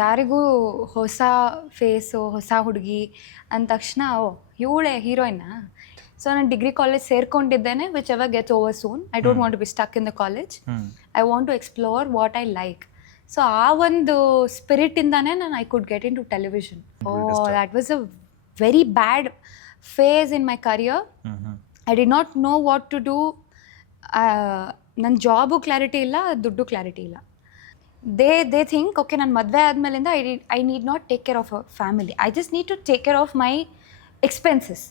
ಯಾರಿಗೂ ಹೊಸ ಫೇಸು ಹೊಸ ಹುಡುಗಿ ಅಂದ ತಕ್ಷಣ ಓ ಇವಳೇ ಹೀರೋಯಿನ್ನ. ಸೊ ನಾನು ಡಿಗ್ರಿ ಕಾಲೇಜ್ ಸೇರ್ಕೊಂಡಿದ್ದೇನೆ which ever gets over soon. I don't want to be stuck in the college. I want to explore what I like. So ಆ ಒಂದು ಸ್ಪಿರಿಟಿಂದಾನೇ ನಾನು I could get in to television. Oh that was a very bad phase in my career. I did not know what to do. ನನ್ನ job clarity ಇಲ್ಲ, ದುಡ್ಡು clarity ಇಲ್ಲ. They think okay ನಾನು ಮದುವೆ ಆದಮೇಲಿಂದ I need not take care of a family. I just need to take care of my expenses.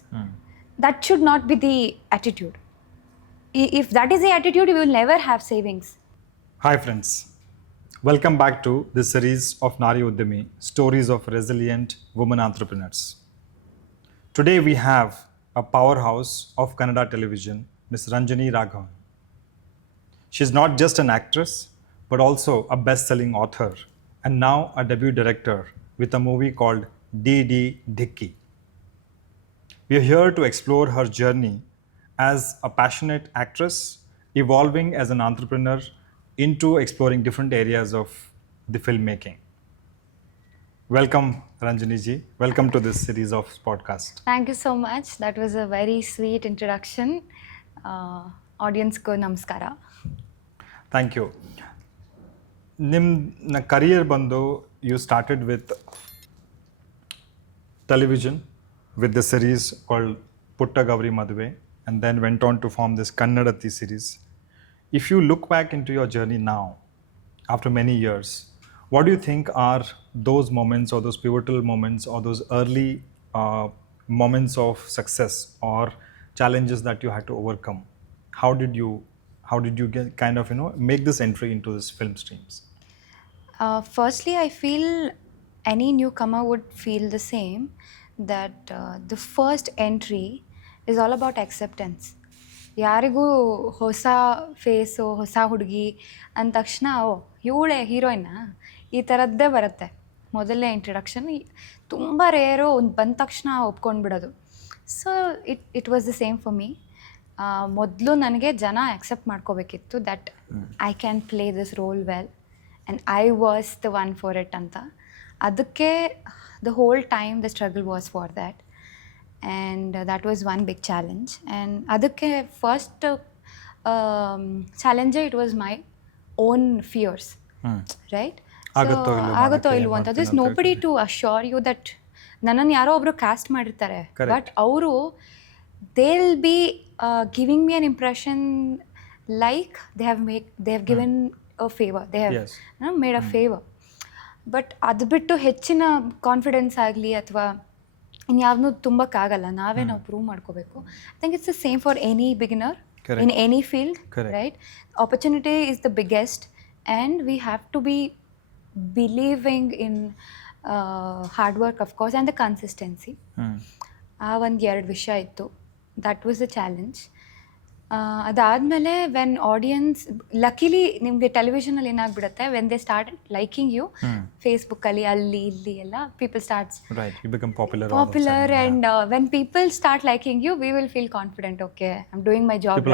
That should not be the attitude. If that is the attitude, you will never have savings. Hi friends, welcome back to this series of NariUdyami, stories of resilient women entrepreneurs. Today we have a powerhouse of Kannada television, Ms. Ranjani Raghavan. She is not just an actress, but also a best-selling author and now a debut director with a movie called D.D. Dikki. We are here to explore her journey as a passionate actress, evolving as an entrepreneur into exploring different areas of the filmmaking. Welcome, Ranjani ji. Welcome to this series of podcast. Thank you so much. That was a very sweet introduction. Audience ko namaskara. Thank you. ನಿಮ್ಮ career ಬಂದು you started with television with the series called Putta Gauri Maduve, and then went on to form this Kannada series. If you look back into your journey now, after many years, what do you think are those moments or those pivotal moments or those early moments of success or challenges that you had to overcome? How did you get kind of make this entry into this film streams? Firstly, I feel any newcomer would feel the same. That the first entry is all about acceptance. ಯಾರಿಗೂ ಹೊಸ face ಹೊಸ ಹುಡುಗಿ ಅಂದ ತಕ್ಷಣ ಓ ಇವಳೇ ಹೀರೋಯಿನ್ನ ಈ ಥರದ್ದೇ ಬರುತ್ತೆ ಮೊದಲನೇ ಇಂಟ್ರಡಕ್ಷನ್. ತುಂಬ ರೇರು ಬಂದ ತಕ್ಷಣ ಒಪ್ಕೊಂಡ್ಬಿಡೋದು. So it was the same for me. ಮೊದಲು ನನಗೆ ಜನ ಆಕ್ಸೆಪ್ಟ್ ಮಾಡ್ಕೋಬೇಕಿತ್ತು that I can play this role well and I was the one for it ಅಂತ. ಅದಕ್ಕೆ the whole time the struggle was for that, and that was one big challenge. And adukke first challenge it was my own fears. Right? Agatho ilvo anta. There's nobody to assure you that nannan yaro obru cast ಮಾಡಿರ್ತಾರೆ, but ಅವರು they'll be giving me an impression like they have given a favor. They have made a favor. But ಅದು ಬಿಟ್ಟು ಹೆಚ್ಚಿನ confidence ಆಗಲಿ ಅಥವಾ ಇನ್ಯಾವನ್ನೂ ತುಂಬಕ್ಕಾಗಲ್ಲ. ನಾವು prove ಮಾಡ್ಕೋಬೇಕು. I think it's the same for any beginner in any field, right? Opportunity is the biggest and we have to be believing in hard work of course and the consistency. ಆ ಒಂದು 2 ವಿಷಯ ಇತ್ತು. That was the challenge. ಅದಾದಮೇಲೆ when audience luckily ನಿಮಗೆ ಟೆಲಿವಿಷನಲ್ಲಿ ಏನಾಗ್ಬಿಡುತ್ತೆ, when they start liking you ಫೇಸ್ಬುಕ್ಕಲ್ಲಿ ಅಲ್ಲಿ ಇಲ್ಲಿ ಎಲ್ಲ people starts popular and when people start liking you we will feel confident. Okay I am doing my job,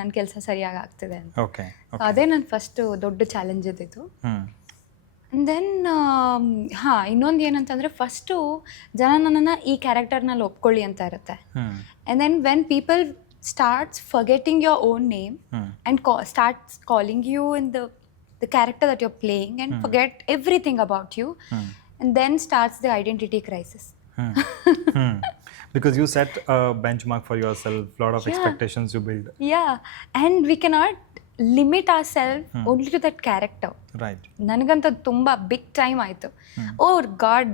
ನನ್ನ ಕೆಲಸ ಸರಿಯಾಗಿ ಆಗ್ತಿದೆ ಅಂತ. ಅದೇ ನನ್ನ ಫಸ್ಟ್ ದೊಡ್ಡ ಚಾಲೆಂಜ್ ಇದ್ದಿತ್ತು. ದೆನ್ ಇನ್ನೊಂದು ಏನಂತಂದರೆ ಫಸ್ಟು ಜನ ನನ್ನನ್ನು ಈ ಕ್ಯಾರೆಕ್ಟರ್ನಲ್ಲಿ ಒಪ್ಕೊಳ್ಳಿ ಅಂತ ಇರುತ್ತೆ. And then when people starts forgetting your own name and starts calling you in the character that you're playing and forget everything about you, and then starts the identity crisis. Because you set a benchmark for yourself, lot of expectations you build. And we cannot limit ourselves only to that character. Right. ನನಗಂತ ತುಂಬ big time ಆಯಿತು. ಓ god,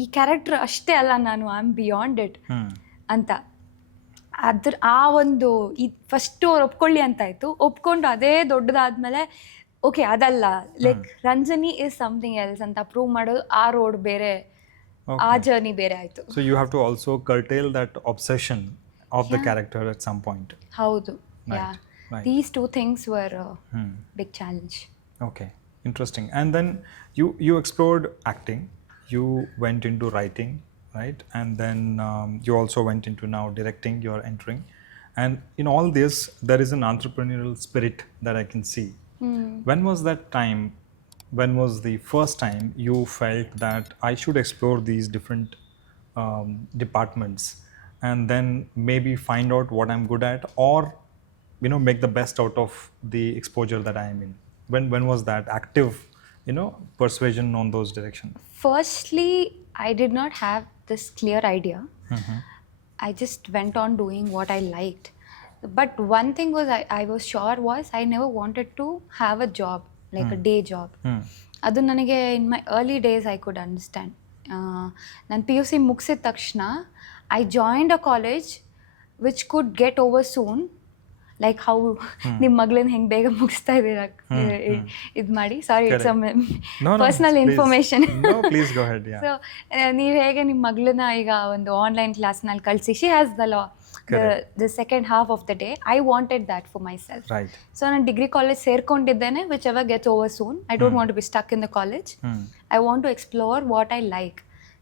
ಈ character ಅಷ್ಟೇ ಅಲ್ಲ, ನಾನು I am beyond it ಅಂತ. ಆ ಒಂದು first ಅವ್ರು ಒಪ್ಕೊಳ್ಳಿ ಅಂತಾಯಿತು. ಒಪ್ಕೊಂಡು ಅದೇ ದೊಡ್ಡದಾದ್ಮೇಲೆ ಓಕೆ ಅದಲ್ಲ, like Ranjani is something else ಅಂತ ಪ್ರೂವ್ ಮಾಡೋದು. ಆ ರೋಡ್ ಬೇರೆ, ಆ ಜರ್ನಿ ಬೇರೆ ಆಯಿತು. So you have to also curtail that obsession of the character at some point. ಹೌದು. These two things were a big challenge. Okay, interesting. And then you explored acting, you went into writing, right? And then you also went into now directing, you're entering. And in all this, there is an entrepreneurial spirit that I can see. When was that time when was the first time you felt that I should explore these different departments and then maybe find out what I'm good at, or make the best out of the exposure that I am in? When was that active persuasion on those directions? Firstly, I did not have this clear idea. I just went on doing what I liked. But one thing was I was sure was I never wanted to have a job, like a day job. ಅದು ನನಗೆ in my early days I could understand. ನಾನು P U C ಮುಗಿಸಿದ ತಕ್ಷಣ I joined a college which could get over soon. Like how ನಿಮ್ಮ ಮಗಳನ್ನ ಹೆಂಗೆ ಬೇಗ ಮುಗಿಸ್ತಾ ಇದ್ದೀರಾ ಇದು ಮಾಡಿ. Sorry, it's personal information. So ನೀವು ಹೇಗೆ ನಿಮ್ಮ ಮಗಳನ್ನ ಈಗ ಒಂದು ಆನ್ಲೈನ್ ಕ್ಲಾಸ್ನಲ್ಲಿ ಕಳಿಸಿ, she has the second half of the day. I wanted that for myself. Right. So ನಾನು ಡಿಗ್ರಿ ಕಾಲೇಜ್ ಸೇರ್ಕೊಂಡಿದ್ದೇನೆ, which ever gets over soon. I don't want to be stuck in the college. I want to explore what I like.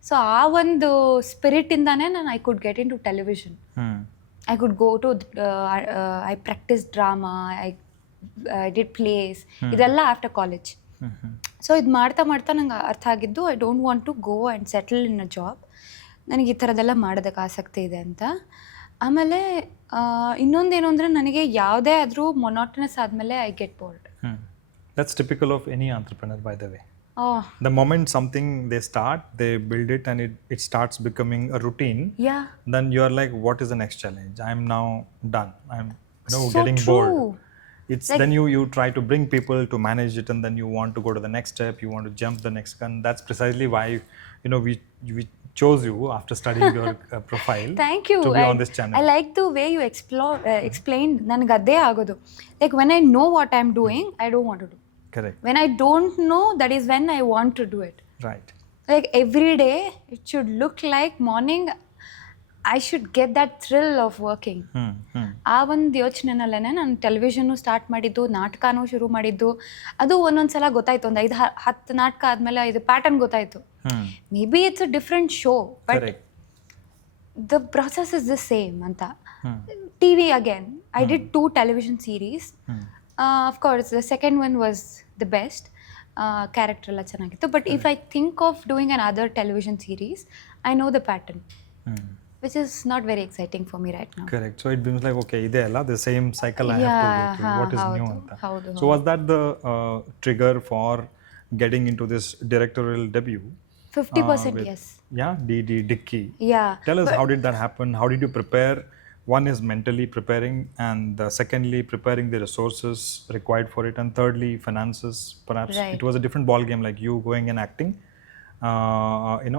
So ಆ ಒಂದು spirit ಇಂದಾನೆ ನಾನು I could get into television. I could go to I practiced drama, I did plays. ಇದೆಲ್ಲ after college. So ಇದು ಮಾಡ್ತಾ ಮಾಡ್ತಾ ನಂಗೆ ಅರ್ಥ ಆಗಿದ್ದು, I don't want to go and settle in a job. ನನಗೆ ಈ ಥರದ್ದೆಲ್ಲ ಮಾಡೋದಕ್ಕೆ ಆಸಕ್ತಿ ಇದೆ ಅಂತ. ಆಮೇಲೆ ಇನ್ನೊಂದೇನು ಅಂದರೆ, ನನಗೆ ಯಾವುದೇ ಆದರೂ ಮೊನೋಟನಸ್ ಆದಮೇಲೆ I get bored. That's typical of any entrepreneur, by the way. The moment something they start, they build it and it starts becoming a routine. Yeah. Then you are like, what is the next challenge? I'm now done. I'm so getting true. bored. It's like, then you try to bring people to manage it, and then you want to go to the next step. You want to jump the next gun. That's precisely why we chose you after studying your profile. Thank you. To be on this channel. I like the way you explained. ನನಗೆ ಅದೇ ಆಗೋದು. Like when I know what I'm doing, I don't want to do. Correct. When I don't know, that is when I want to do it. Right. Like every day, it should look like morning. I should get that thrill of working. ಆ ಒಂದು ಯೋಚನೆನಲ್ಲೇ ನಾನು ಟೆಲಿವಿಷನ್ನು start ಮಾಡಿದ್ದು, ನಾಟಕನೂ ಶುರು ಮಾಡಿದ್ದು. ಅದು ಒಂದೊಂದ್ಸಲ ಗೊತ್ತಾಯ್ತು, ಒಂದು 5-10 ನಾಟಕ ಆದಮೇಲೆ ಇದು ಪ್ಯಾಟರ್ನ್ ಗೊತ್ತಾಯ್ತು. May be it's a different show, but the process is the same ಅಂತ. T V again, I did 2 television series. Of course, the second one was the best. Character ಎಲ್ಲ ಚೆನ್ನಾಗಿತ್ತು. But if I think of doing another television series, I know the pattern. Which is not very exciting for me right now. Correct. So it becomes like, okay, the same cycle I have to go through. What is new? So was that the trigger for getting into this directorial debut? 50% yes. Yeah, D.D. Dickey. Yeah. Tell us, how did that happen? How did you prepare? One is mentally preparing, and secondly, preparing the resources required for it, and thirdly, finances. Perhaps it was a different ball game, like you going and acting,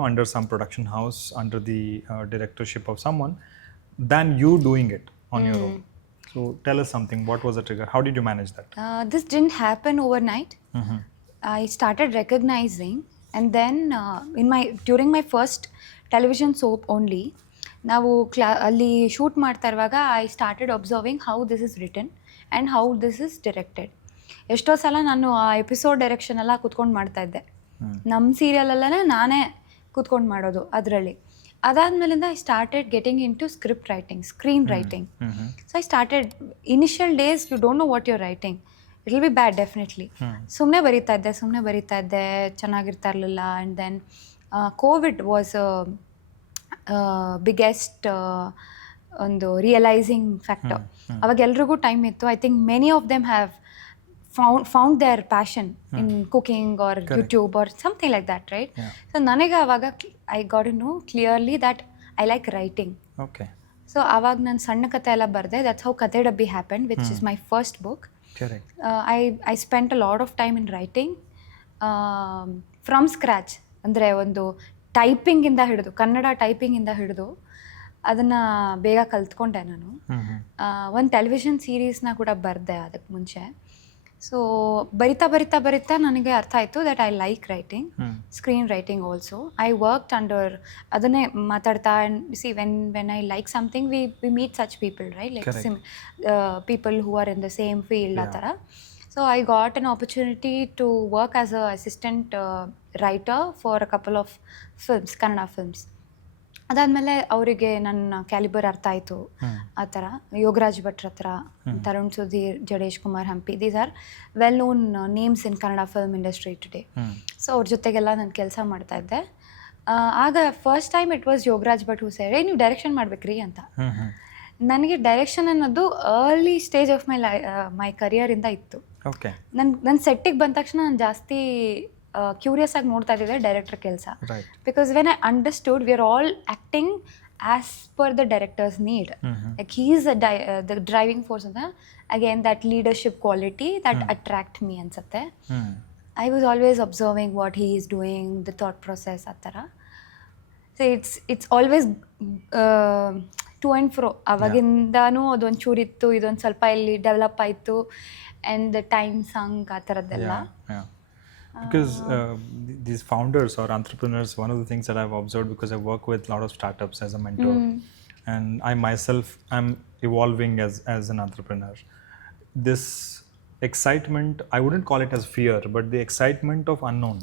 under some production house, under the directorship of someone, than you doing it on your own. So tell us something. What was the trigger? How did you manage that? This didn't happen overnight. I started recognizing, and then during my first television soap only, ನಾವು ಅಲ್ಲಿ shoot ಮಾಡ್ತಾ ಇರುವಾಗ I started observing how this is return and how this is directed. ಎಷ್ಟೋ ಸಲ ನಾನು ಆ episode direction ಎಲ್ಲ ಕೂತ್ಕೊಂಡು ಮಾಡ್ತಾಯಿದ್ದೆ. ನಮ್ಮ ಸೀರಿಯಲಲ್ಲೇ ನಾನೇ ಕೂತ್ಕೊಂಡು ಮಾಡೋದು ಅದರಲ್ಲಿ. ಅದಾದಮೇಲಿಂದ I started getting in to script writing, screen writing. So I started initial days you don't know what you're writing. It will be bad definitely. ಸುಮ್ಮನೆ ಬರೀತಾ ಇದ್ದೆ, ಚೆನ್ನಾಗಿರ್ತಾ ಇರಲಿಲ್ಲ. And then Covid was biggest ಒಂದು ರಿಯಲೈಸಿಂಗ್ ಫ್ಯಾಕ್ಟರ್. ಅವಾಗ ಎಲ್ರಿಗೂ time ಇತ್ತು. I think many of them have found their passion in cooking or YouTube or something like that, right? So ನನಗೆ ಆವಾಗ I got to know clearly that I like writing. Okay. So ಆವಾಗ ನಾನು ಸಣ್ಣ ಕಥೆ ಎಲ್ಲ ಬರೆದೆ. That's how ಕಥೆ ಡಬ್ಬಿ happened, which is my first book. Correct. I spent a lot of time in writing from scratch. ಅಂದರೆ ಒಂದು ಟೈಪಿಂಗಿಂದ ಹಿಡಿದು, ಕನ್ನಡ ಟೈಪಿಂಗಿಂದ ಹಿಡಿದು ಅದನ್ನು ಬೇಗ ಕಲ್ತ್ಕೊಂಡೆ ನಾನು. ಒಂದು ಟೆಲಿವಿಷನ್ ಸೀರೀಸ್ನ ಕೂಡ ಬರೆದೆ ಅದಕ್ಕೆ ಮುಂಚೆ. ಸೊ ಬರಿತಾ ನನಗೆ ಅರ್ಥ ಆಯಿತು that I like writing, screen writing also. I worked under, ಅದನ್ನೇ ಮಾತಾಡ್ತಾ. See when I like something we meet such people, right? Like people who are in the same field, ಆ ಥರ. So I got an opportunity to work as a assistant writer for a couple of films, Kannada films. ಅದಾದಮೇಲೆ ಅವರಿಗೆ ನನ್ನ calibre ಅರ್ಥ ಆಯಿತು. ಆ ಥರ ಯೋಗರಾಜ್ ಭಟ್ರ ಹತ್ರ, Tarun Sudhir, Jadesh Kumar Hampi, these are well known names in Kannada film industry today. So ಅವ್ರ ಜೊತೆಗೆಲ್ಲ ನಾನು ಕೆಲಸ ಮಾಡ್ತಾಯಿದ್ದೆ. ಆಗ first time it was Yogaraj Bhat who said, ನೀವು ಡೈರೆಕ್ಷನ್ ಮಾಡ್ಬೇಕ್ರಿ ಅಂತ. ನನಗೆ ಡೈರೆಕ್ಷನ್ ಅನ್ನೋದು ಅರ್ಲಿ ಸ್ಟೇಜ್ ಆಫ್ ಮೈ ಕರಿಯರಿಂದ ಇತ್ತು. ನನ್ನ ಸೆಟ್ಟಿಗೆ ಬಂದ ತಕ್ಷಣ ನಾನು ಜಾಸ್ತಿ ಕ್ಯೂರಿಯಸ್ ಆಗಿ ನೋಡ್ತಾ ಇದ್ದಿದ್ದೆ ಡೈರೆಕ್ಟರ್ ಕೆಲಸ. Because when I understood we are all acting as per the directors need. Like he is the driving force ಅಂತ. Again that leadership quality that attract me ಅನ್ಸುತ್ತೆ. I was always observing what he is doing, the thought process ಆ ಥರ. So it's always to and fro. ಅವಾಗಿಂದನೂ ಅದೊಂದು ಚೂರಿತ್ತು, ಇದೊಂದು ಸ್ವಲ್ಪ ಇಲ್ಲಿ ಡೆವಲಪ್ ಆಯಿತು, ಆ್ಯಂಡ್ ದ ಟೈಮ್ ಸಾಂಗ್ ಆ ಥರದ್ದೆಲ್ಲ. Because these founders or entrepreneurs, one of the things that I've observed, because I work with a lot of startups as a mentor, and I myself am evolving as an entrepreneur. This excitement, I wouldn't call it as fear, but the excitement of unknown.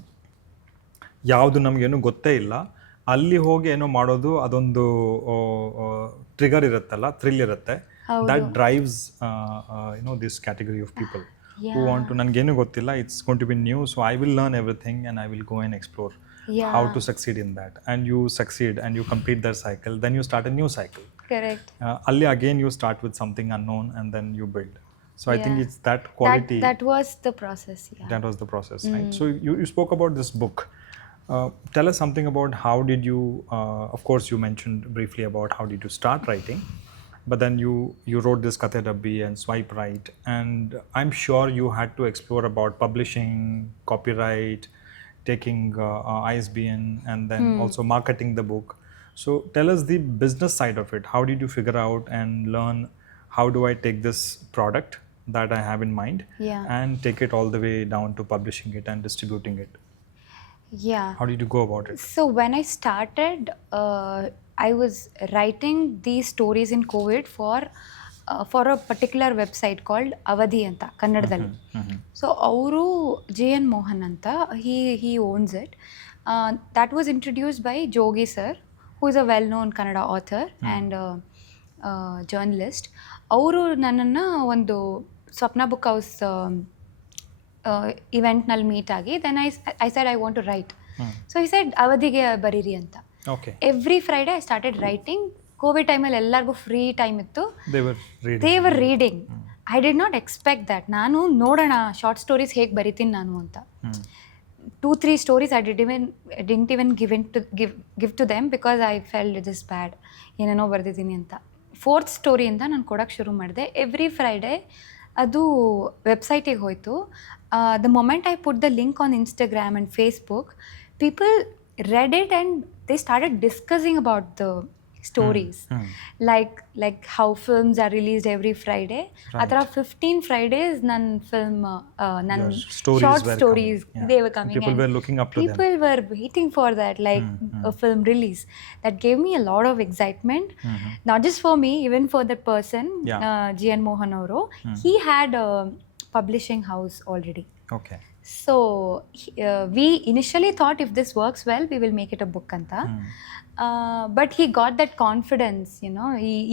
ಯಾವುದು ನಮಗೇನು ಗೊತ್ತೇ ಇಲ್ಲ, ಅಲ್ಲಿ ಹೋಗಿ ಏನೋ ಮಾಡೋದು, ಅದೊಂದು trigger ಇರುತ್ತಲ್ಲ, ಥ್ರಿಲ್ ಇರುತ್ತೆ. That drives this category of people. Who want to, ನನಗೇನು ಗೊತ್ತಿಲ್ಲ, it's going to be new, so I will learn everything and I will go and explore how to succeed in that. And you succeed and you complete that cycle, then you start a new cycle. Correct. Ali again you start with something unknown and then you build. So I think it's that quality. That was the process. That was the process, right? So you spoke about this book. Tell us something about how did you, of course you mentioned briefly about how did you start writing. But then you wrote this Kathe Dabbi and Swipe Right, and I'm sure you had to explore about publishing, copyright, taking ISBN, and then also marketing the book. So tell us the business side of it. How did you figure out and learn, how do I take this product that I have in mind and take it all the way down to publishing it and distributing it? Yeah. How did you go about it? So when I started, I was writing these stories in COVID for a particular website called Avadhi anta, Kannadadalli. So ಅವರು JN Mohan anta, he owns it. That was introduced by Jogi sir, who is a well-known Kannada author and journalist. ಅವರು ನನ್ನನ್ನು ಒಂದು Swapna book house ಇವೆಂಟ್ನಲ್ಲಿ meet ಆಗಿ, then I said I want to write. So he said ಅವಧಿಗೆ ಬರೀರಿ ಅಂತ. Every Friday I started writing. Covid ಟೈಮಲ್ಲಿ ಎಲ್ಲರಿಗೂ ಫ್ರೀ ಟೈಮ್ ಇತ್ತು. They were reading. I did not expect that. ನಾನು ನೋಡೋಣ ಶಾರ್ಟ್ ಸ್ಟೋರೀಸ್ ಹೇಗೆ ಬರಿತೀನಿ ನಾನು ಅಂತ. 2-3 stories I didn't even give to them because I felt this bad, ಏನೇನೋ ಬರ್ದಿದ್ದೀನಿ ಅಂತ. 4th ಸ್ಟೋರಿಯಿಂದ ನಾನು ಕೊಡೋಕ್ಕೆ ಶುರು ಮಾಡಿದೆ. ಎವ್ರಿ ಫ್ರೈಡೆ ಅದು ವೆಬ್ಸೈಟಿಗೆ ಹೋಯಿತು. The moment I put the link on Instagram and Facebook, people read it and they started discussing about the stories. Like how films are released every Friday. Right. 15 Fridays nan film short stories they were coming. People were looking up to them. People were waiting for that, like a film release. That gave me a lot of excitement. Not just for me, even for the person, JN Mohan avuru. He had a publishing house already. Okay. So we initially thought if this works well, we will make it a book anta. But he got that confidence,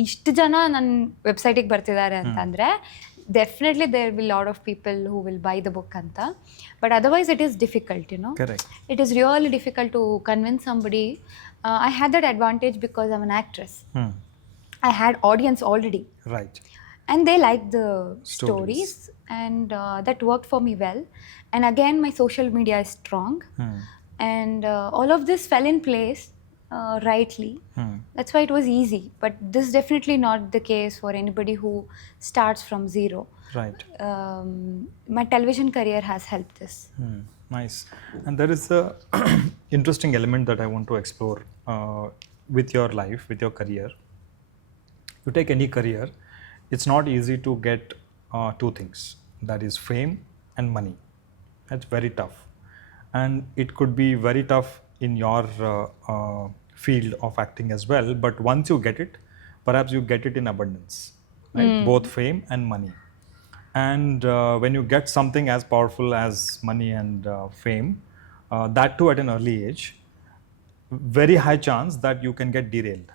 ಇಷ್ಟು ಜನ ನನ್ನ ವೆಬ್ಸೈಟಿಗೆ ಬರ್ತಿದ್ದಾರೆ ಅಂತಂದರೆ definitely there will lot of people who will buy the book ಅಂತ. But otherwise it is difficult, it is really difficult to convince somebody. I had that advantage because I am an actress. I had audience already. Right. And they liked the stories and that worked for me well. And again, my social media is strong. And all of this fell in place rightly. That's why it was easy. But this is definitely not the case for anybody who starts from zero. Right. My television career has helped this. Nice. And there is a interesting element that I want to explore with your life, with your career. You take any career, it's not easy to get 2 things, that is fame and money. That's very tough, and it could be very tough in your field of acting as well, but once you get it, perhaps you get it in abundance, right? Both fame and money. And when you get something as powerful as money and fame, that too at an early age, very high chance that you can get derailed,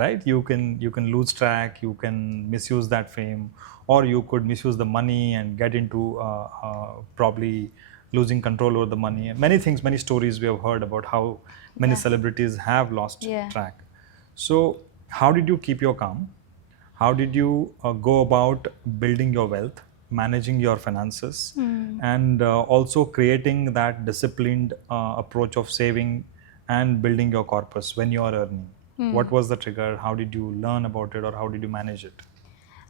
right? You can lose track, you can misuse that fame, or you could misuse the money and get into probably losing control over the money. Many things, many stories we have heard about how many celebrities have lost track. So how did you keep your calm? How did you go about building your wealth, managing your finances, and also creating that disciplined approach of saving and building your corpus when you are earning? What was the trigger? How did you learn about it, or how did you manage it?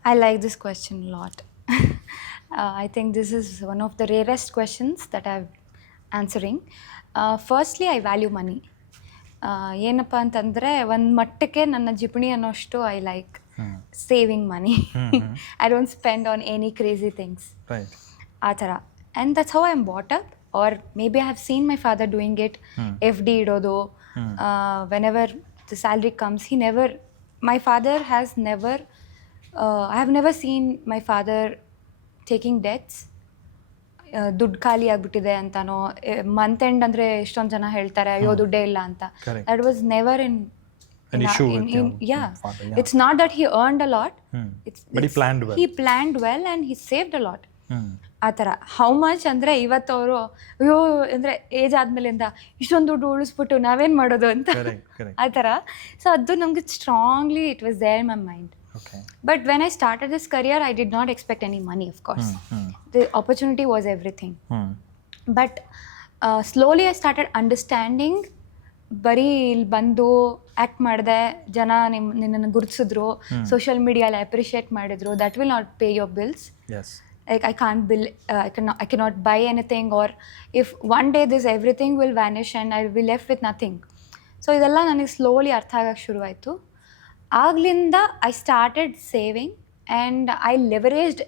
I like this question a lot. I think this is one of the rarest questions that I'm answering. Firstly, I value money. ಏನಪ್ಪ ಅಂತಂದರೆ ಒಂದು ಮಟ್ಟಕ್ಕೆ ನನ್ನ ಜಿಪಣಿ ಅನ್ನೋಷ್ಟು I like saving money. I don't spend on any crazy things ಆ ಥರ. And that's how I am brought up, or may be I have seen my father doing it. F D ಇಡೋದು, when ever the salary comes, my father has never, I have never seen my father taking debts. ದುಡ್ಡು ಖಾಲಿ ಆಗಿಬಿಟ್ಟಿದೆ ಅಂತನೋ, month end ಅಂದರೆ ಎಷ್ಟೊಂದು ಜನ ಹೇಳ್ತಾರೆ ಅಯ್ಯೋ ದುಡ್ಡೇ ಇಲ್ಲ ಅಂತ. That was never in it's not that he earned a lot, but he planned well. He planned well and he saved a lot. ಆ ಥರ. ಹೌ ಮಚ್ ಅಂದರೆ ಇವತ್ತು ಅವರು ಅಯ್ಯೋ ಅಂದರೆ ಏಜ್ ಆದಮೇಲಿಂದ ಇಷ್ಟೊಂದು ದುಡ್ಡು ಉಳಿಸ್ಬಿಟ್ಟು ನಾವೇನು ಮಾಡೋದು ಅಂತ ಆ ಥರ. ಸೊ ಅದು ನಮಗೆ strongly it was there in my mind. But when I started this career, I did not expect any money, of course. The opportunity was everything. But slowly I started understanding, ಬರೀ ಇಲ್ಲಿ ಬಂದು act ಮಾಡಿದೆ, ಜನ ನಿನ್ನನ್ನು ಗುರುತಿಸಿದ್ರು, social ಮೀಡಿಯಲ್ಲಿ appreciate ಮಾಡಿದ್ರು, that will not pay your bills. Like I can't bill, I cannot buy anything, or if one day this everything will vanish and I will be left with nothing. So ಇದೆಲ್ಲ ನನಗೆ slowly ಅರ್ಥ ಆಗಕ್ಕೆ ಶುರುವಾಯಿತು. ಆಗ್ಲಿಂದ I started saving and I leveraged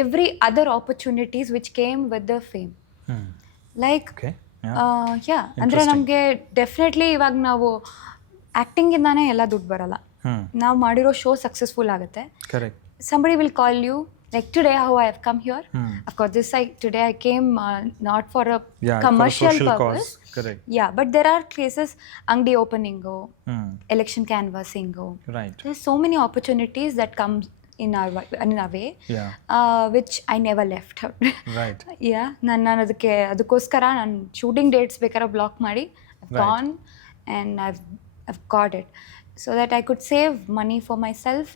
every other opportunities which came with the fame. Like ಅಂದರೆ ನಮಗೆ definitely ಇವಾಗ ನಾವು ಆ್ಯಕ್ಟಿಂಗಿಂದಾನೇ ಎಲ್ಲ ದುಡ್ಡು ಬರಲ್ಲ. ನಾವು ಮಾಡಿರೋ ಶೋ ಸಕ್ಸಸ್ಫುಲ್ ಆಗುತ್ತೆ. Somebody will call you. Like today, how I have come here. Of course, today I came not for a commercial for a purpose. cause. Correct. Yeah, but there are cases, angdi opening, election canvassing. Right. There's so many opportunities that come in our way, which I never left out. Right. Yeah, ನಾನು ಅದಕ್ಕೋಸ್ಕರ ನಾನು shooting dates ಬೇಕಾದ್ರೆ block ಮಾಡಿ I've gone and I've got it so that I could save money for myself.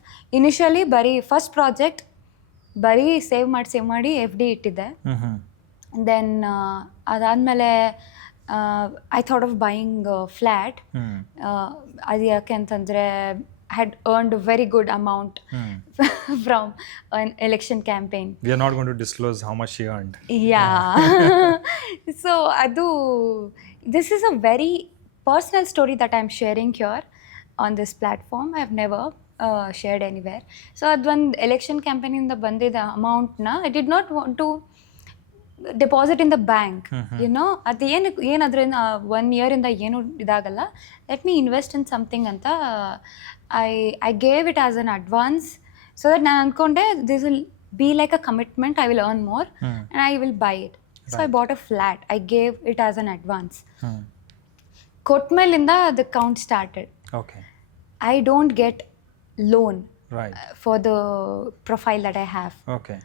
Initially, ಬರೀ first project ಬರೀ save ಮಾಡಿ F D ಇಟ್ಟಿದ್ದೆ. Then ಅದಾದಮೇಲೆ I thought of buying flat. ಅದು ಯಾಕೆ ಅಂತಂದರೆ I had earned a very good amount from an election campaign. We are not going to disclose how much she earned. Yeah. So this is a very personal story that I'm sharing here on this platform. I have never shared anywhere. So adond election campaign inda bandida amount na I did not want to deposit in the bank. You know, at ಏನು ಅದರಿಂದ 1 year ಇಂದ ಏನು ಇದಾಗಲ್ಲ, let me invest in something ಅಂತ I gave it as an advance so that ನಾನು ಅಂದ್ಕೊಂಡೆ this will be like a commitment, I will earn more and I will buy it. So I bought a flat, I gave it as an advance. ಕೊಟ್ಮೇಲಿಂದ the count started. Okay. I don't get loan for the profile that I have. Okay.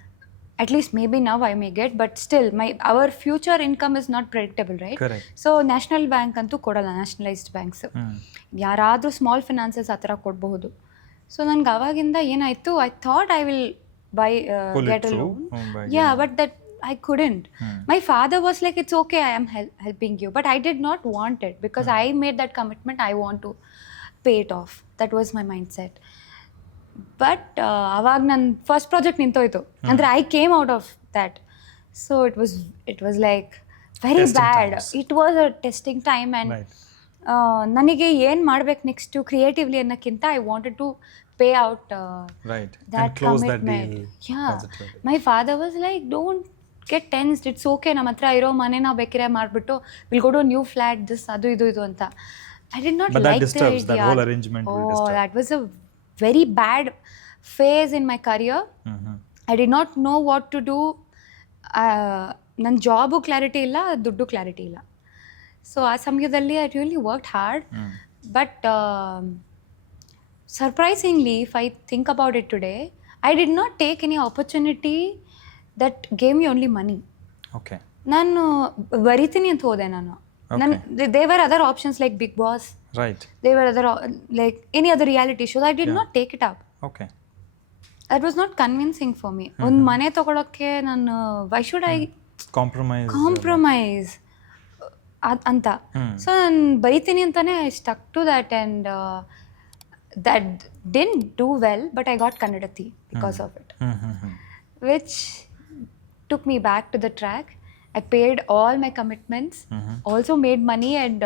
At least maybe now I may get, but still our future income is not predictable, right? Correct. So national bank ಅಂತೂ ಕೊಡಲ್ಲ, nationalized banks. ಯಾರಾದರೂ small finances ಆ ಥರ ಕೊಡಬಹುದು. So ನನಗೆ ಅವಾಗಿಂದ ಏನಾಯಿತು, I thought I will get a loan. But that I couldn't. My father was like, it's okay, I am helping you. But I did not want it because I made that commitment, I want to pay it off. That was my mindset. But ಅವಾಗ ನನ್ನ first project ನಿಂತೋಯ್ತು. ಅಂದರೆ I came out of that. So it was like very bad. It was a testing time and ನನಗೆ ಏನು ಮಾಡ್ಬೇಕು next creatively ಅನ್ನೋಕ್ಕಿಂತ I wanted to pay out that commitment. My father was like, don't get tensed, it's okay, ನಮ್ಮ ಹತ್ರ ಇರೋ ಮನೆ ನಾವು ಬೇಕಿದ್ರೆ ಮಾಡಿಬಿಟ್ಟು will go to new flat, this ಅದು ಇದು ಅಂತ. I did not like the idea. That whole arrangement will disturb. That was a very bad phase in my career. I did not know what to do. ನನ್ನ job clarity ಇಲ್ಲ, ದುಡ್ಡು clarity ಇಲ್ಲ. So ಆ ಸಮಯದಲ್ಲಿ I really worked hard, but surprisingly, if I think about it today, I did not take any opportunity that gave me only money. Okay. ನಾನು ಬರಿತೀನಿ ಅಂತ ಹೋದೆ ನಾನು. There were other options like Big Boss. Right. There were other like any other reality shows. I did not take it up. Okay. That was not convincing for me. ಒಂದು ಮನೆ ತಗೊಳಕ್ಕೆ ನಾನು why should I compromise ಅಂತ. So ನಾನು ಬರಿತೀನಿ ಅಂತಾನೆ I stuck to that, and that didn't do well, but I got Kannada because of it, which took me back to the track. I paid all my commitments, also made money, and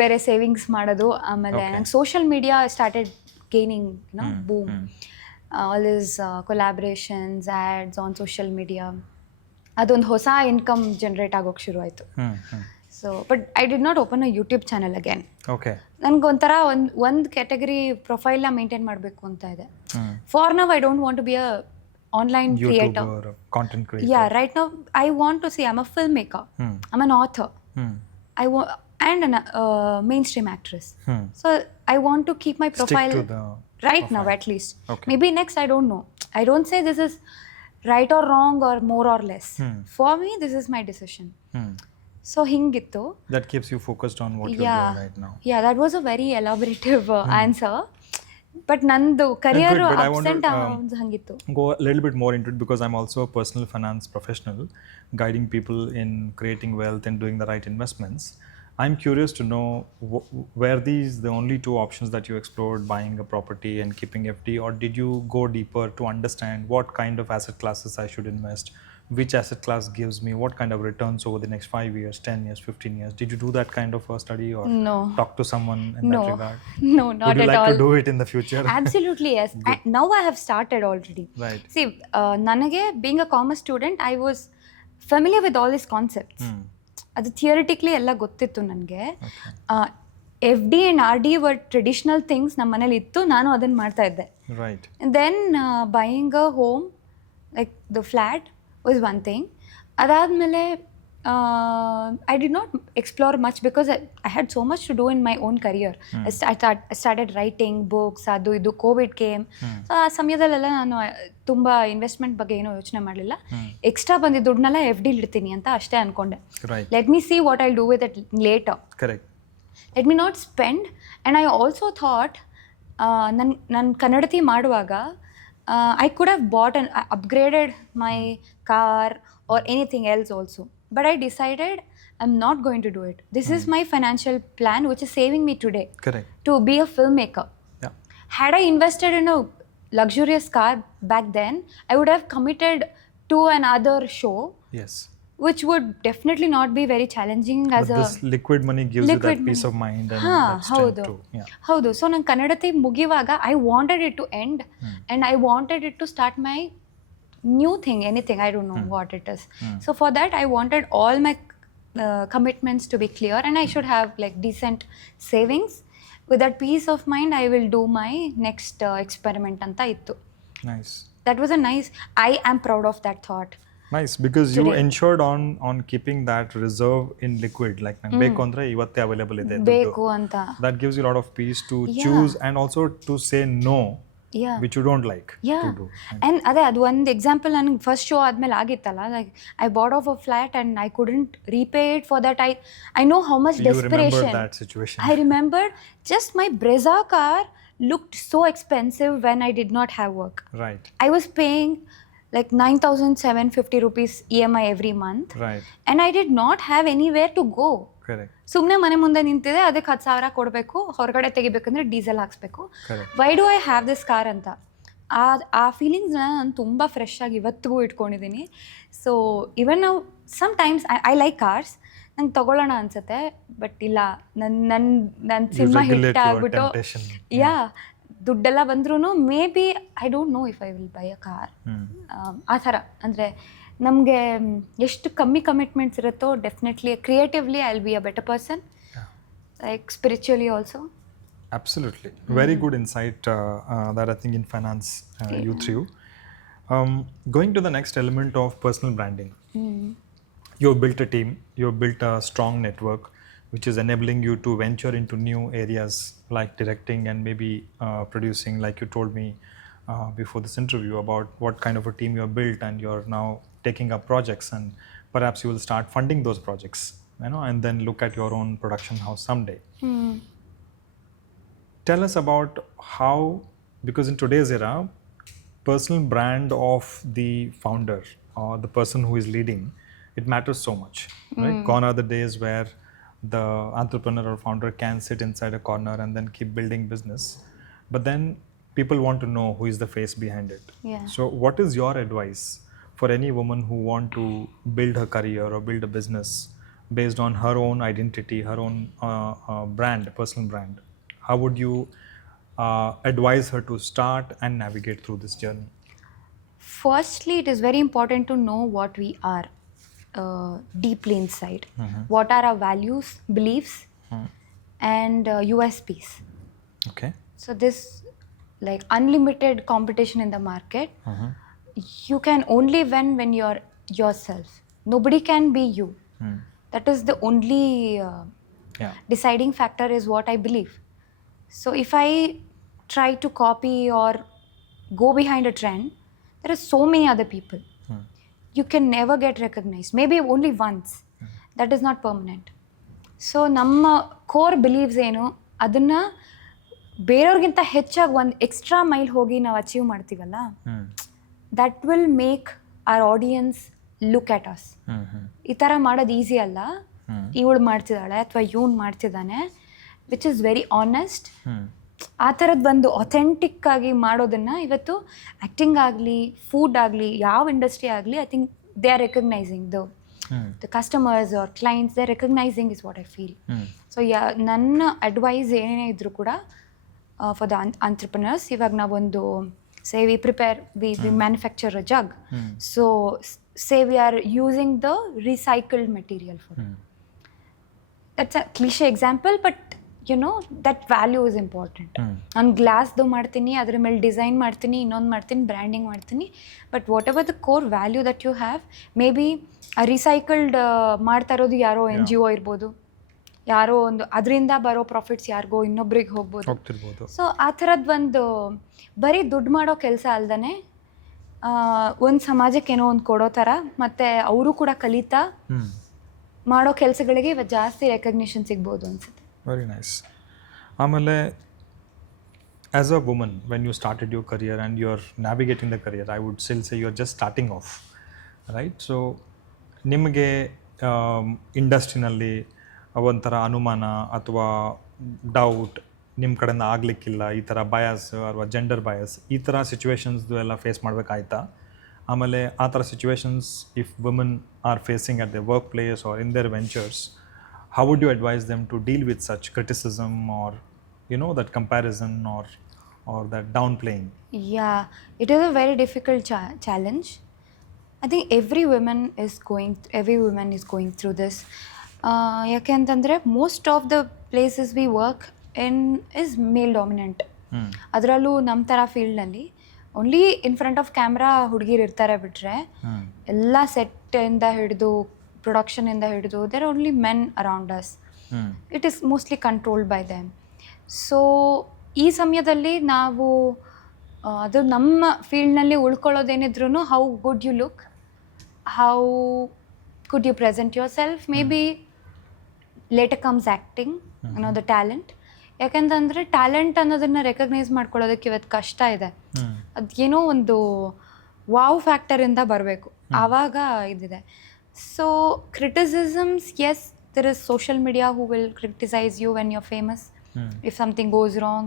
ಬೇರೆ savings ಮಾಡೋದು. ಆಮೇಲೆ ನಂಗೆ social media started gaining boom. All these collaborations, ads on social media, ಅದೊಂದು ಹೊಸ income generate ಆಗೋಕ್ಕೆ ಶುರು ಆಯಿತು. So but I did not open a YouTube channel again. Okay. ನನಗೊಂಥರ ಒಂದು ಕ್ಯಾಟಗರಿ ಪ್ರೊಫೈಲ್ನ ಮೇಂಟೈನ್ ಮಾಡಬೇಕು ಅಂತ ಇದೆ. For now I don't want to be a online creator, content creator. Yeah, right now I want to see, I'm a filmmaker, I'm an author, and a mainstream actress. So I want to keep my profile right now at least. Okay. Maybe next, I don't know. I don't say this is right or wrong or more or less. For me, this is my decision. So hingittu. That keeps you focused on what you're doing right now. Yeah, that was a very elaborative answer. But nandu career ups and downs hangittu. Go a little bit more into it, because I'm also a personal finance professional, guiding people in creating wealth and doing the right investments. I'm curious to know, were these the only two options that you explored, buying a property and keeping FD, or did you go deeper to understand what kind of asset classes I should invest? Which asset class gives me what kind of returns over the next 5 years, 10 years, 15 years? Did you do that kind of a study, or talk to someone in that regard? No, not at all. Would you like to do it in the future? Absolutely, yes. Now I have started already. Right. See, nanage being a commerce student, I was familiar with all these concepts. ಅದು ಥಿಯರಿಟಿಕ್ಲಿ ಎಲ್ಲ ಗೊತ್ತಿತ್ತು ನನಗೆ. F D and R D were traditional things ನಮ್ಮ ಮನೇಲಿ ಇತ್ತು, ನಾನು ಅದನ್ನು ಮಾಡ್ತಾ ಇದ್ದೆ. Then buying a home, like the flat was one thing. ಅದಾದಮೇಲೆ I did not explore much because I had so much to do in my own career. I started writing books, ಅದು ಇದು ಕೋವಿಡ್ ಕೇಮ್. ಸೊ ಆ ಸಮಯದಲ್ಲೆಲ್ಲ ನಾನು ತುಂಬ investment ಬಗ್ಗೆ ಏನೋ ಯೋಚನೆ ಮಾಡಲಿಲ್ಲ. ಎಕ್ಸ್ಟ್ರಾ ಬಂದಿದ್ದ ದುಡ್ಡನ್ನೆಲ್ಲ ಎಫ್ ಡಿ ಇಡ್ತೀನಿ ಅಂತ ಅಷ್ಟೇ ಅಂದ್ಕೊಂಡೆ. Let me see what I do with it later. Let me not spend. And I also thought, ನನ್ನ ಕನ್ನಡತಿ ಮಾಡುವಾಗ I could have bought and upgraded my car or anything else also. But I decided I'm not going to do it. This is my financial plan which is saving me today. Correct. To be a filmmaker. Yeah. Had I invested in a luxurious car back then, I would have committed to another show. Yes. Which would definitely not be very challenging as this liquid money gives you that peace of mind and that strength too. ಹೌದು. So ನನ್ನ ಕನ್ನಡತೆ ಮುಗಿಯುವಾಗ I wanted it to end, and I wanted it to start my new thing, anything, I don't know what it is. So for that I wanted all my commitments to be clear, and I should have like decent savings. With that peace of mind, I will do my next experiment anta ittu. Nice. That was a nice, I am proud of that thought. Nice, because you ensured on keeping that reserve in liquid, like beku andre ivatte available ide beku anta. That gives you a lot of peace to choose, and also to say no, which you don't like to do. And ade adu one example, ನನಗೆ first show ಆದ್ಮೇಲೆ ಆಗಿತ್ತಲ್ಲ, like I bought off a flat and I couldn't repay it. For that I know how much desperation. You remember that situation? I remember just my Brezza car looked so expensive when I did not have work. Right. I was paying like 9,750 rupees EMI every month. Right. And I did not have anywhere to go. Correct. ಸುಮ್ಮನೆ ಮನೆ ಮುಂದೆ ನಿಂತಿದೆ, ಅದಕ್ಕೆ 10,000 ಕೊಡಬೇಕು, ಹೊರಗಡೆ ತೆಗಿಬೇಕಂದ್ರೆ diesel ಹಾಕ್ಸ್ಬೇಕು. Why do I have this car ಅಂತ ಆ ಫೀಲಿಂಗ್ಸ್ನ ನಾನು ತುಂಬ ಫ್ರೆಶ್ ಆಗಿ ಇವತ್ತಿಗೂ ಇಟ್ಕೊಂಡಿದ್ದೀನಿ. ಸೊ ಇವನ್ ನಾವು sometimes I like cars, ನಂಗೆ ತೊಗೊಳ್ಳೋಣ ಅನ್ಸುತ್ತೆ, ಬಟ್ ಇಲ್ಲ, ನನ್ನ ಸಿನಿಮಾ ಹಿಟ್ ಆಗ್ಬಿಟ್ಟು ದುಡ್ಡೆಲ್ಲ ಬಂದ್ರೂ May be I don't know if I will buy a car. ಆ ಥರ ಅಂದರೆ ನಮಗೆ ಎಷ್ಟು ಕಮ್ಮಿ ಕಮಿಟ್ಮೆಂಟ್ಸ್ ಇರುತ್ತೋ definitely creatively I will be a better person, like spiritually also. Absolutely. Very good insight that I think in finance you threw. Going to the next element of personal branding. You've built a team, you've built a strong network, which is enabling you to venture into new areas like directing and maybe producing, like you told me before this interview about what kind of a team you've built, and you're now taking up projects, and perhaps you will start funding those projects, and then look at your own production house someday. Tell us about how, because in today's era, personal brand of the founder or the person who is leading, it matters so much, right? Gone are the days where the entrepreneur or founder can sit inside a corner and then keep building business. But then people want to know who is the face behind it. Yeah. So what is your advice for any woman who want to build her career or build a business based on her own identity, her own brand, personal brand? How would you advise her to start and navigate through this journey? Firstly, it is very important to know what we are deeply inside. What are our values, beliefs, and USPs. Okay. So this, like unlimited competition in the market, you can only win when you're yourself. Nobody can be you. That is the only deciding factor, is what I believe. So if I try to copy or go behind a trend, there are so many other people. You can never get recognized. Maybe only once. That is not permanent. So ನಮ್ಮ core believes ಏನು ಅದನ್ನು ಬೇರೆಯವ್ರಿಗಿಂತ ಹೆಚ್ಚಾಗಿ ಒಂದು extra mile ಹೋಗಿ ನಾವು achieve ಮಾಡ್ತೀವಲ್ಲ, that will make our audience look at us. ಈ ಥರ ಮಾಡೋದು ಈಸಿ ಅಲ್ಲ, ಇವಳು ಮಾಡ್ತಿದ್ದಾಳೆ ಅಥವಾ ಇವನು ಮಾಡ್ತಿದ್ದಾನೆ, ವಿಚ್ ಇಸ್ ವೆರಿ ಆನೆಸ್ಟ್. ಆ ಥರದ್ದು ಒಂದು ಅಥೆಂಟಿಕ್ ಆಗಿ ಮಾಡೋದನ್ನು ಇವತ್ತು ಆ್ಯಕ್ಟಿಂಗ್ ಆಗಲಿ, ಫುಡ್ ಆಗಲಿ, ಯಾವ ಇಂಡಸ್ಟ್ರಿ ಆಗಲಿ, I think they are recognising the customers or clients, they're recognizing is what I feel. So ನನ್ನ ಅಡ್ವೈಸ್ ಏನೇನೇ ಇದ್ರೂ ಕೂಡ ಫಾರ್ ದ entrepreneurs, ಇವಾಗ ನಾವೊಂದು say we manufacture a jug, so say we are using the recycled material for it. That's a cliche example, but that value is important. ನಾನು ಗ್ಲಾಸ್ದು ಮಾಡ್ತೀನಿ, ಅದ್ರ ಮೇಲೆ design ಮಾಡ್ತೀನಿ, ಇನ್ನೊಂದು ಮಾಡ್ತೀನಿ, ಬ್ರ್ಯಾಂಡಿಂಗ್ ಮಾಡ್ತೀನಿ, but whatever the core value that you have, may be ಆ recycled ಮಾಡ್ತಾ ಇರೋದು ಯಾರೋ NGO ಇರ್ಬೋದು, ಯಾರೋ ಒಂದು ಅದರಿಂದ ಬರೋ ಪ್ರಾಫಿಟ್ಸ್ ಯಾರಿಗೋ ಇನ್ನೊಬ್ರಿಗೆ ಹೋಗ್ಬೋದು. ಸೊ ಆ ಥರದ್ದು ಒಂದು ಬರೀ ದುಡ್ಡು ಮಾಡೋ ಕೆಲಸ ಅಲ್ದೇ ಒಂದು ಸಮಾಜಕ್ಕೆ ಏನೋ ಒಂದು ಕೊಡೋ ಥರ, ಮತ್ತು ಅವರು ಕೂಡ ಕಲಿತಾ ಮಾಡೋ ಕೆಲಸಗಳಿಗೆ ಇವತ್ತು ಜಾಸ್ತಿ ರೆಕಗ್ನಿಷನ್ ಸಿಗ್ಬೋದು ಅನ್ಸುತ್ತೆ. Very nice. ಆಮೇಲೆ as a woman, when you started your career and you're navigating the career, I would still say you're just starting off, right? So ನಿಮಗೆ ಇಂಡಸ್ಟ್ರಿನಲ್ಲಿ ಒಂಥರ ಅನುಮಾನ ಅಥವಾ ಡೌಟ್ ನಿಮ್ಮ ಕಡೆಯಿಂದ ಆಗಲಿಕ್ಕಿಲ್ಲ, ಈ ಥರ ಬಯಾಸ್ ಅಥವಾ ಜೆಂಡರ್ ಬಯಾಸ್, ಈ ಥರ ಸಿಚುವೇಶನ್ಸ್ದು ಎಲ್ಲ ಫೇಸ್ ಮಾಡಬೇಕಾಯ್ತಾ? ಆಮೇಲೆ ಆ ಥರ situations if women are facing at the workplace or in their ventures, how would you advise them to deal with such criticism or that comparison or that downplaying? Yeah, it is a very difficult challenge. I think every woman is going through this. ಯಾಕೆಂತಂದರೆ most of the places we work in is male dominant. ಅದರಲ್ಲೂ ನಮ್ಮ ಥರ ಫೀಲ್ಡ್ನಲ್ಲಿ only in front of camera ಹುಡುಗಿರು ಇರ್ತಾರೆ ಬಿಟ್ಟರೆ, ಎಲ್ಲ ಸೆಟ್ಟಿಂದ ಹಿಡಿದು ಪ್ರೊಡಕ್ಷನಿಂದ ಹಿಡಿದು there are only men around us. It is mostly controlled by them. So ಈ ಸಮಯದಲ್ಲಿ ನಾವು ಅದು ನಮ್ಮ ಫೀಲ್ಡ್ನಲ್ಲಿ ಉಳ್ಕೊಳ್ಳೋದೇನಿದ್ರು, how good you look, how could you present yourself, maybe later comes acting, the talent. ಯಾಕೆಂತಂದರೆ ಟ್ಯಾಲೆಂಟ್ ಅನ್ನೋದನ್ನು recognise ಮಾಡ್ಕೊಳ್ಳೋದಕ್ಕೆ ಇವತ್ತು ಕಷ್ಟ ಇದೆ. ಅದೇನೋ ಒಂದು ವಾವ್ ಫ್ಯಾಕ್ಟರಿಂದ ಬರಬೇಕು, ಆವಾಗ ಇದಿದೆ. So criticisms, yes, there is social media who will criticize you when you're famous, if something goes wrong,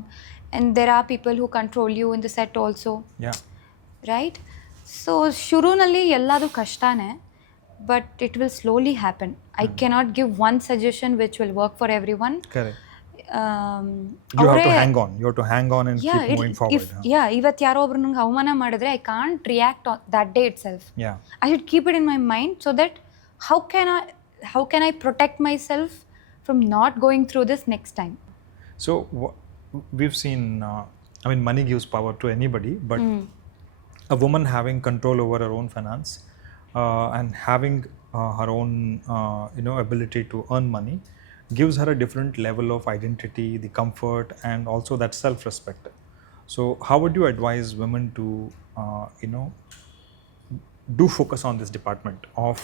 and there are people who control you in the set also. Yeah. Right? So shurunalli elladu kashtane, but it will slowly happen. I cannot give one suggestion which will work for everyone. Correct. You have to hang on. You have to hang on and keep moving forward. ಇವತ್ತು ಯಾರೋ ಒಬ್ರು ನಂಗೆ ಅವಮಾನ ಮಾಡಿದ್ರೆ, I can't react on that day itself. Yeah. I should keep it in my mind so that how can I protect myself from not going through this next time. So we've seen, money gives power to anybody, but a woman having control over her own finance and having her own ability to earn money gives her a different level of identity, the comfort, and also that self-respect. So how would you advise women to do focus on this department of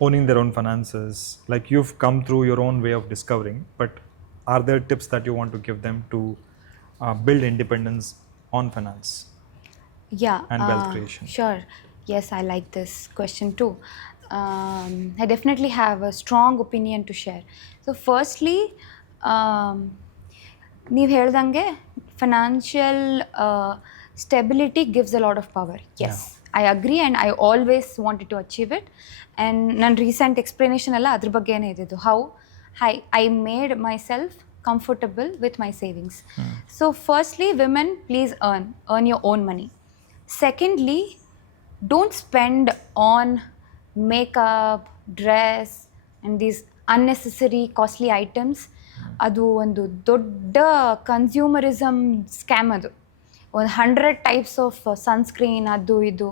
owning their own finances? Like, you've come through your own way of discovering, but are there tips that you want to give them to build independence on finance and wealth creation? Sure. Yes, I like this question too. I definitely have a strong opinion to share. So firstly, ನೀವು ಹೇಳ್ದಂಗೆ financial stability gives a lot of power. Yes, I agree and I always wanted to achieve it. And ನನ್ನ recent explanation ಎಲ್ಲ ಅದ್ರ ಬಗ್ಗೆನೇ ಇದ್ದಿದ್ದು. How I made myself comfortable with my savings. So firstly, women, please earn your own money. Secondly, don't spend on makeup, dress and these unnecessary costly items. ಅದು ಒಂದು ದೊಡ್ಡ consumerism scam. ಅದು ಒಂದು 100 types of sunscreen, ಅದು ಇದು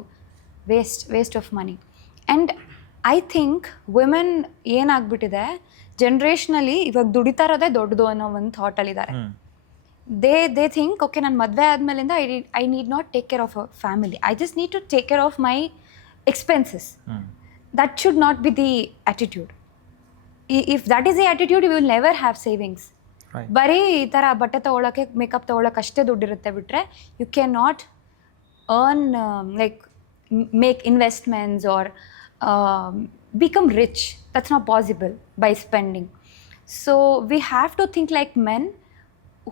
waste of money. And I think women ಏನಾಗ್ಬಿಟ್ಟಿದೆ, generationally ಇವಾಗ ದುಡಿತಾ ಇರೋದೇ ದೊಡ್ಡದು ಅನ್ನೋ ಒಂದು ಥಾಟಲ್ಲಿದ್ದಾರೆ. ದೇ ಥಿಂಕ್, ಓಕೆ, ನಾನು ಮದುವೆ ಆದಮೇಲಿಂದ I need not take care of a family, I just need to take care of my expenses. That should not be the attitude. If that is the attitude, you will never have savings. ಬರೀ ಈ ಥರ ಬಟ್ಟೆ ತೊಗೊಳಕ್ಕೆ, makeup ತೊಗೊಳಕ್ಕೆ ಅಷ್ಟೇ ದುಡ್ಡಿರುತ್ತೆ ಬಿಟ್ಟರೆ you can not earn like make investments or become rich. That's not possible by spending. So we have to think like men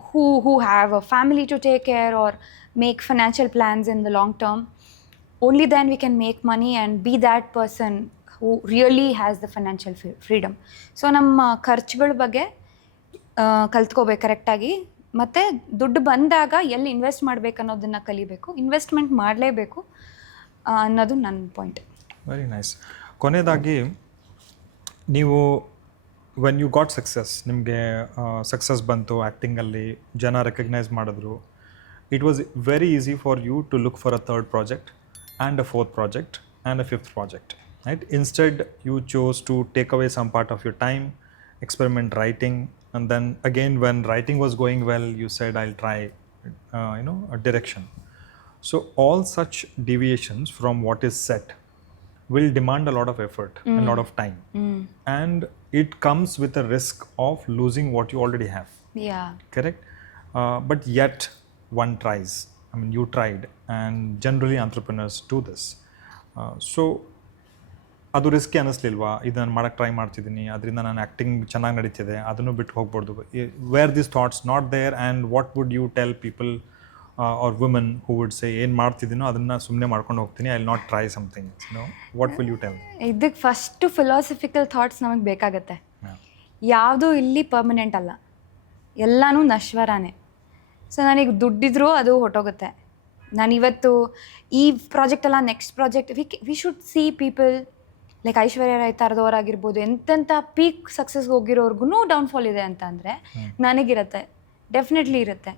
who have a family to take care or make financial plans in the long term. Only then we can make money and be that person who really has the financial freedom. So ನಮ್ಮ ಖರ್ಚುಗಳ ಬಗ್ಗೆ ಕಲ್ತ್ಕೋಬೇಕು ಕರೆಕ್ಟಾಗಿ. ಮತ್ತು ದುಡ್ಡು ಬಂದಾಗ ಎಲ್ಲಿ invest ಮಾಡಬೇಕು ಅನ್ನೋದನ್ನು ಕಲಿಬೇಕು. ಇನ್ವೆಸ್ಟ್ಮೆಂಟ್ ಮಾಡಲೇಬೇಕು ಅನ್ನೋದು ನನ್ನ ಪಾಯಿಂಟ್. Very nice. ಕೊನೆಯದಾಗಿ, ನೀವು ವೆನ್ ಯು ಗಾಟ್ ಸಕ್ಸಸ್, ನಿಮಗೆ ಸಕ್ಸಸ್ ಬಂತು ಆ್ಯಕ್ಟಿಂಗಲ್ಲಿ, ಜನ ರೆಕಗ್ನೈಸ್ ಮಾಡಿದ್ರು, it was very easy for you to look for a third project and a fourth project and a fifth project, right? Instead you chose to take away some part of your time, experiment writing, and then again when writing was going well, you said I'll try a direction. So all such deviations from what is set will demand a lot of effort and a lot of time, and it comes with a risk of losing what you already have. Yeah, correct. But yet one tries. I mean, you tried, and generally entrepreneurs do this. So ಅದು risky ಅನ್ನಿಸ್ಲಿಲ್ವಾ? ಇದು ನಾನು ಮಾಡೋಕ್ಕೆ try ಮಾಡ್ತಿದ್ದೀನಿ, ಅದರಿಂದ ನಾನು acting ಚೆನ್ನಾಗಿ ನಡೀತಿದೆ, ಅದನ್ನು ಬಿಟ್ಟು ಹೋಗ್ಬಾರ್ದು. Where this thoughts not there, and what would you tell people or women who would say, ಏನು ಮಾಡ್ತಿದ್ದೀನೋ ಅದನ್ನು ಸುಮ್ಮನೆ ಮಾಡ್ಕೊಂಡು ಹೋಗ್ತೀನಿ, I will not try something, what will you tell? ಇದಕ್ಕೆ ಫಸ್ಟು ಫಿಲಾಸಫಿಕಲ್ ಥಾಟ್ಸ್ ನಮಗೆ ಬೇಕಾಗತ್ತೆ. ಯಾವುದೂ ಇಲ್ಲಿ ಪರ್ಮನೆಂಟ್ ಅಲ್ಲ, ಎಲ್ಲನೂ ನಶ್ವರನೇ. ಸೊ ನನಗೆ ದುಡ್ಡಿದ್ರೂ ಅದು ಹೊಟ್ಟೋಗುತ್ತೆ. ನಾನಿವತ್ತು ಈ ಪ್ರಾಜೆಕ್ಟ್ ಅಲ್ಲ, next project we should see people like Aishwarya Rai ಥರದವರಾಗಿರ್ಬೋದು, ಎಂತೆಂಥ ಪೀಕ್ ಸಕ್ಸಸ್ಗೆ ಹೋಗಿರೋರ್ಗು ಡೌನ್ಫಾಲ್ ಇದೆ ಅಂತ ಅಂದರೆ ನನಗಿರುತ್ತೆ, ಡೆಫಿನೆಟ್ಲಿ ಇರುತ್ತೆ.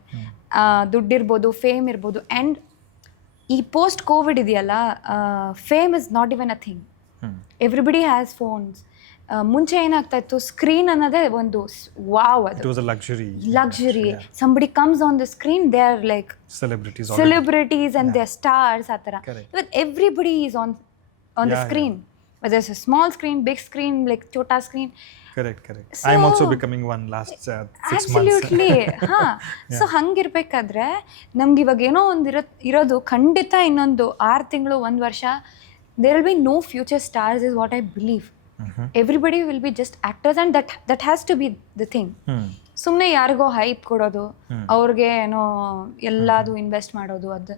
ದುಡ್ಡಿರ್ಬೋದು, ಫೇಮ್ ಇರ್ಬೋದು. ಆ್ಯಂಡ್ ಈ ಪೋಸ್ಟ್ ಕೋವಿಡ್ ಇದೆಯಲ್ಲ, fame is not even a thing. Everybody has phones. ಮುಂಚೆ ಏನಾಗ್ತಾ ಇತ್ತು, ಸ್ಕ್ರೀನ್ ಅನ್ನೋದೇ ಒಂದು ವಾವ್, ಅದು luxury. Somebody comes on the screen, they are like celebrities and they are stars. ಆ ಥರ ಇವತ್ತು everybody is on the screen. Whether it's a small screen, big screen, like chota screen. Correct. So, I am also becoming one last 6 absolutely. months. So ಹಂಗಿರ್ಬೇಕಾದ್ರೆ ನಮ್ಗೆ ಇವಾಗ ಏನೋ ಒಂದು ಇರೋದು, ಖಂಡಿತ ಇನ್ನೊಂದು 6 ತಿಂಗಳು 1 ವರ್ಷ there will be no future stars is what I believe. Everybody will be just actors, and that has to be the thing. ಸುಮ್ಮನೆ ಯಾರಿಗೋ ಹೈಪ್ ಕೊಡೋದು, ಅವ್ರಿಗೆ ಏನೋ ಎಲ್ಲದು ಇನ್ವೆಸ್ಟ್ ಮಾಡೋದು, ಅದು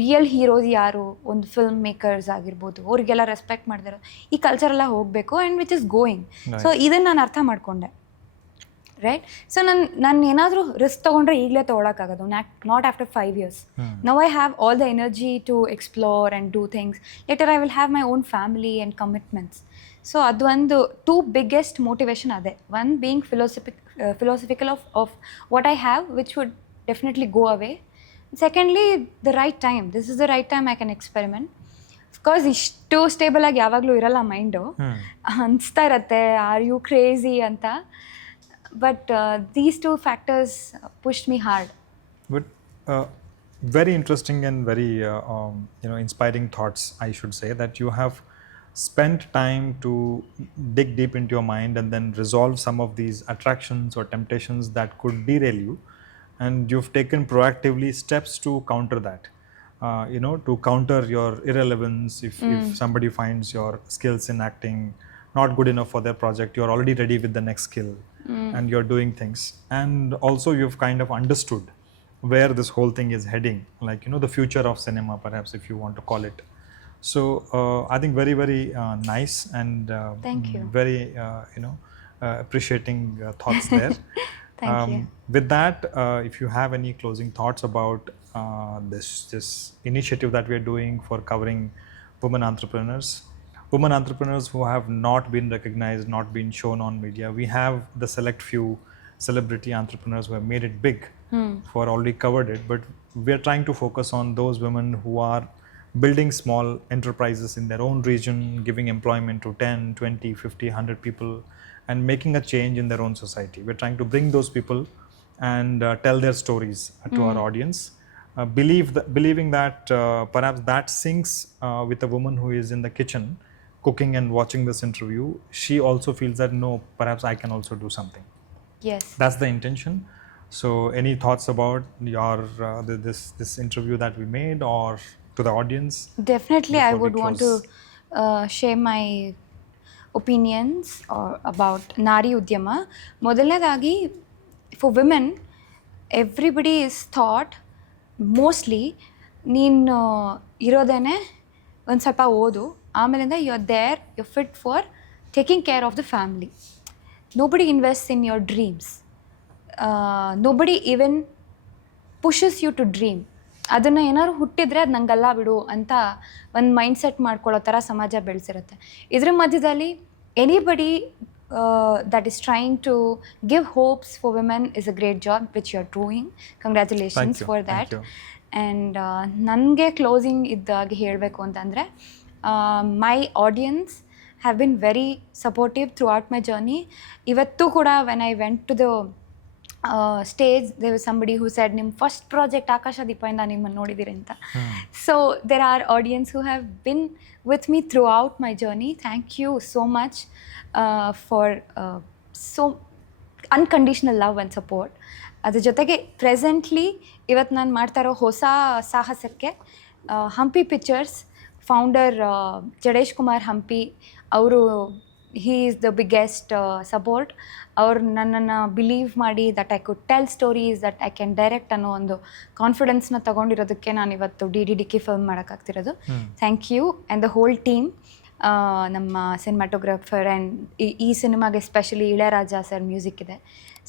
ರಿಯಲ್ ಹೀರೋಸ್ ಯಾರು, ಒಂದು ಫಿಲ್ಮ್ ಮೇಕರ್ಸ್ ಆಗಿರ್ಬೋದು, ಅವ್ರಿಗೆಲ್ಲ ರೆಸ್ಪೆಕ್ಟ್ ಮಾಡಿದಿರೋ ಈ ಕಲ್ಚರೆಲ್ಲ ಹೋಗಬೇಕು, and which is going. So ಇದನ್ನು ನಾನು ಅರ್ಥ ಮಾಡ್ಕೊಂಡೆ, ರೈಟ್? ಸೊ ನಾನು ಏನಾದರೂ ರಿಸ್ಕ್ ತೊಗೊಂಡ್ರೆ ಈಗಲೇ ತೊಗೊಳಕ್ಕಾಗೋದು, not after 5 years. Now I have all the energy to explore and do things. Later I will have my own family and commitments. So ಅದೊಂದು 2 biggest motivation ಅದೇ. One being philosophical of what I have, which would definitely go away. Secondly, the right time. This is the right time I can experiment. Of course ಇಷ್ಟು stable ಆಗಿ ಯಾವಾಗಲೂ ಇರಲ್ಲ mind, ಅನಿಸ್ತಾ ಇರತ್ತೆ are you crazy ಅಂತ. But these two factors pushed me hard. But very interesting and very inspiring thoughts, I should say, that you have spent time to dig deep into your mind and then resolve some of these attractions or temptations that could derail you, and you've taken proactively steps to counter that. To counter your irrelevance. If somebody finds your skills in acting not good enough for their project, you're already ready with the next skill and you're doing things. And also you've kind of understood where this whole thing is heading, like the future of cinema, perhaps, if you want to call it. So I think very, very nice and Thank you. very appreciating thoughts there. Thank you. With that, if you have any closing thoughts about this initiative that we are doing for covering women entrepreneurs who have not been recognized, not been shown on media. We have the select few celebrity entrepreneurs who have made it big, who are already covered it, but we are trying to focus on those women who are building small enterprises in their own region, giving employment to 10, 20, 50, 100 people, and making a change in their own society. We're trying to bring those people and tell their stories to our audience, believing that perhaps that syncs with a woman who is in the kitchen cooking and watching this interview. She also feels that, no, perhaps I can also do something. Yes. That's the intention. So any thoughts about your this interview that we made, or to the audience? Definitely, I before we would want to close? share my opinions about Nari Udyama. ಮೊದಲನೇದಾಗಿ, for women, everybody is thought mostly ನೀನು ಇರೋದೇನೆ ಒಂದು ಸ್ವಲ್ಪ ಓದು, ಆಮೇಲಿಂದ you are there, you fit for taking care of the family. Nobody invests in your dreams. Nobody even pushes you to dream. ಅದನ್ನು ಏನಾದ್ರು ಹುಟ್ಟಿದ್ರೆ ಅದು ನಂಗಲ್ಲ ಬಿಡು ಅಂತ ಒಂದು ಮೈಂಡ್ ಸೆಟ್ ಮಾಡ್ಕೊಳ್ಳೋ ಥರ ಸಮಾಜ ಬೆಳೆಸಿರುತ್ತೆ. ಇದ್ರ ಮಧ್ಯದಲ್ಲಿ anybody that is trying to give hopes for women is a great job which you are doing. Congratulations for that. And ನನಗೆ ಕ್ಲೋಸಿಂಗ್ ಇದ್ದಾಗಿ ಹೇಳಬೇಕು ಅಂತಂದರೆ, my audience have been very supportive throughout my journey. Ivattu kuda when I went to the stage, there was somebody who said, ನಿಮ್ಮ first project ಆಕಾಶ ದೀಪದಿಂದ ನಿಮ್ಮನ್ನು ನೋಡಿದ್ದೀರಿ ಅಂತ. So there are audience who have been with me throughout my journey. Thank you so much for so unconditional love and support. ಅದ್ರ ಜೊತೆಗೆ presently ಇವತ್ತು ನಾನು ಮಾಡ್ತಾ ಇರೋ ಹೊಸ ಸಾಹಸಕ್ಕೆ ಹಂಪಿ ಪಿಕ್ಚರ್ಸ್ ಫೌಂಡರ್ ಜಡೇಶ್ ಕುಮಾರ್ ಹಂಪಿ ಅವರು, he is the biggest support. ಅವ್ರು ನನ್ನನ್ನು ಬಿಲೀವ್ ಮಾಡಿ that I could tell stories, that I can direct ಅನ್ನೋ ಒಂದು ಕಾನ್ಫಿಡೆನ್ಸ್ನ ತೊಗೊಂಡಿರೋದಕ್ಕೆ ನಾನು ಇವತ್ತು ಡಿ ಫಿಲ್ಮ್ ಮಾಡೋಕ್ಕಾಗ್ತಿರೋದು. Thank you and the whole team, ನಮ್ಮ ಸಿನಿಮಾಟೋಗ್ರಾಫರ್ ಆ್ಯಂಡ್ ಈ ಸಿನಿಮಾಗೆ ಎಸ್ಪೆಷಲಿ ಇಳೆರಾಜ ಸರ್ ಮ್ಯೂಸಿಕ್ ಇದೆ.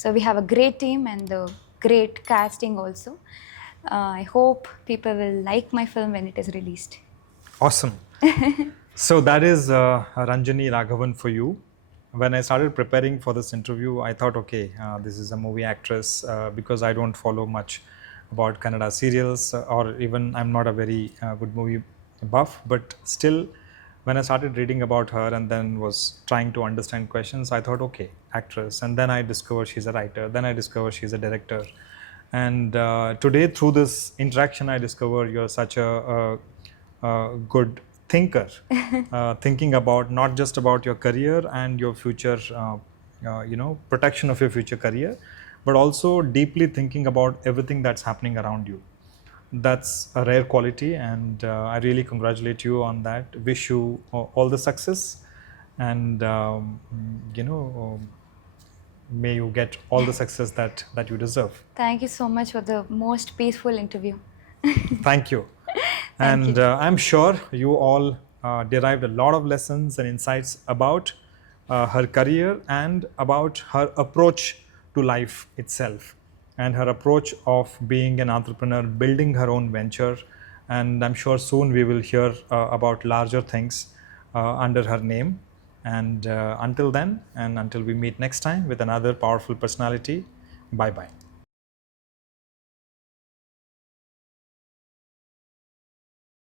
So we have a great team and the great casting also. I hope people will like my film when it is released. Awesome. So that is Ranjani Raghavan for you. When I started preparing for this interview, I thought, okay, this is a movie actress, because I don't follow much about Kannada serials, or even I'm not a very good movie buff, but still when I started reading about her and then was trying to understand questions, I thought, okay, actress. And then I discovered she's a writer. Then I discovered she's a director. And today, through this interaction, I discovered you're such a good thinker, thinking about not just about your career and your future, protection of your future career, but also deeply thinking about everything that's happening around you. That's a rare quality, and I really congratulate you on that. Wish you all the success, and may you get all the success that you deserve. Thank you so much for the most peaceful interview. Thank you. And I'm sure you all derived a lot of lessons and insights about her career and about her approach to life itself, and her approach of being an entrepreneur, building her own venture. And I'm sure soon we will hear about larger things under her name. And until then, and until we meet next time with another powerful personality, bye-bye.